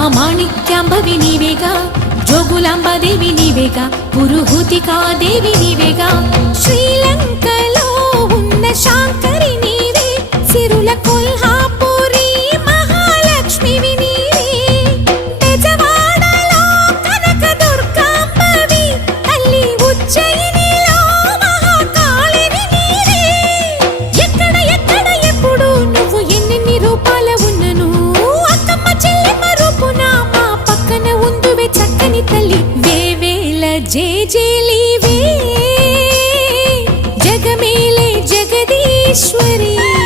మాణిక్యాంబవి నీవేగా, జోగులాంబాదేవి నీవేగా, పురుహూతికాదేవి నీవేగా. శ్రీలంకలో ఉన్న శాంకరి నీవే, సిరుల కొల్హాపురి మహాలక్ష్మివి నీవే. బెజవాడలో కనక దుర్గాంబవి, తల్లి ఉజ్జయినిలో మహాకాళిని నీవే. ఎక్కడ ఎక్కడ ఎప్పుడు నువ్వు ఎన్నెన్ని రూపాల ఉన్నను, అక్కమ్మ చెల్లెమ్మ రూపున మా పక్కన ఉందువే చక్కని తల్లి. వేవేల జేజేలివే, జగమేలే జగదీశ్వరి.